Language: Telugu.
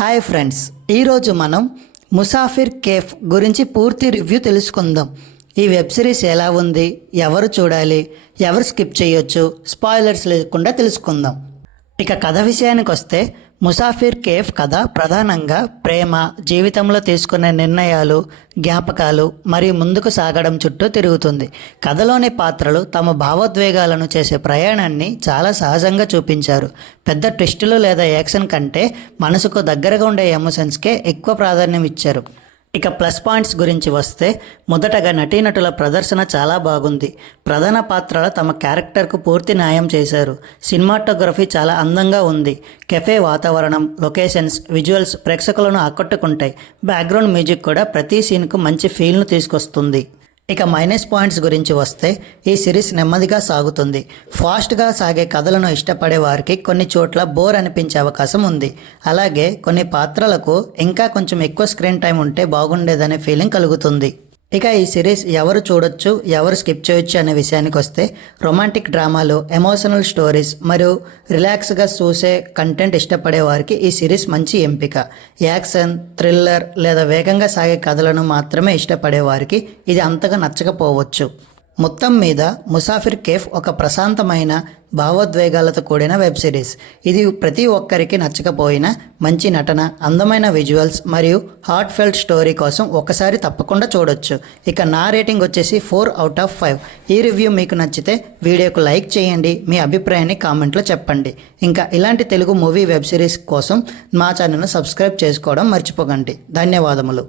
హాయ్ ఫ్రెండ్స్, ఈరోజు మనం ముసాఫిర్ కేఫ్ గురించి పూర్తి రివ్యూ తెలుసుకుందాం. ఈ వెబ్ సిరీస్ ఎలా ఉంది, ఎవరు చూడాలి, ఎవరు స్కిప్ చేయొచ్చు, స్పాయిలర్స్ లేకుండా తెలుసుకుందాం. ఇక కథ విషయానికి వస్తే ముసాఫిర్ కేఫ్ కథ ప్రధానంగా ప్రేమ, జీవితంలో తీసుకునే నిర్ణయాలు, జ్ఞాపకాలు మరియు ముందుకు సాగడం చుట్టూ తిరుగుతుంది. కథలోని పాత్రలు తమ భావోద్వేగాలను చేసే ప్రయాణాన్ని చాలా సహజంగా చూపించారు. పెద్ద ట్విస్టులు లేదా యాక్షన్ కంటే మనసుకు దగ్గరగా ఉండే ఎమోషన్స్కే ఎక్కువ ప్రాధాన్యం ఇచ్చారు. ఇక ప్లస్ పాయింట్స్ గురించి వస్తే మొదటగా నటీనటుల ప్రదర్శన చాలా బాగుంది. ప్రధాన పాత్రల తమ క్యారెక్టర్కు పూర్తి న్యాయం చేశారు. సినిమాటోగ్రఫీ చాలా అందంగా ఉంది. కెఫే వాతావరణం, లొకేషన్స్, విజువల్స్ ప్రేక్షకులను ఆకట్టుకుంటాయి. బ్యాక్గ్రౌండ్ మ్యూజిక్ కూడా ప్రతి సీన్కు మంచి ఫీల్ను తీసుకొస్తుంది. ఇక మైనస్ పాయింట్స్ గురించి వస్తే ఈ సిరీస్ నెమ్మదిగా సాగుతుంది. ఫాస్ట్గా సాగే కథలను ఇష్టపడే వారికి కొన్ని చోట్ల బోర్ అనిపించే అవకాశం ఉంది. అలాగే కొన్ని పాత్రలకు ఇంకా కొంచెం ఎక్కువ స్క్రీన్ టైం ఉంటే బాగుండేదనే ఫీలింగ్ కలుగుతుంది. ఇక ఈ సిరీస్ ఎవరు చూడొచ్చు, ఎవరు స్కిప్ చేయొచ్చు అనే విషయానికి వస్తే రొమాంటిక్ డ్రామాలు, ఎమోషనల్ స్టోరీస్ మరియు రిలాక్స్గా చూసే కంటెంట్ ఇష్టపడే వారికి ఈ సిరీస్ మంచి ఎంపిక. యాక్షన్, థ్రిల్లర్ లేదా వేగంగా సాగే కథలను మాత్రమే ఇష్టపడే వారికి ఇది అంతగా నచ్చకపోవచ్చు. మొత్తం మీద ముసాఫిర్ కేఫ్ ఒక ప్రశాంతమైన, భావోద్వేగాలతో కూడిన వెబ్ సిరీస్. ఇది ప్రతి ఒక్కరికి నచ్చకపోయినా మంచి నటన, అందమైన విజువల్స్ మరియు హార్ట్ ఫెల్ట్ స్టోరీ కోసం ఒకసారి తప్పకుండా చూడొచ్చు. ఇక నా రేటింగ్ వచ్చేసి 4/5. ఈ రివ్యూ మీకు నచ్చితే వీడియోకు లైక్ చేయండి, మీ అభిప్రాయాన్ని కామెంట్లో చెప్పండి. ఇంకా ఇలాంటి తెలుగు మూవీ వెబ్ సిరీస్ కోసం మా ఛానల్ను సబ్స్క్రైబ్ చేసుకోవడం మర్చిపోకండి. ధన్యవాదములు.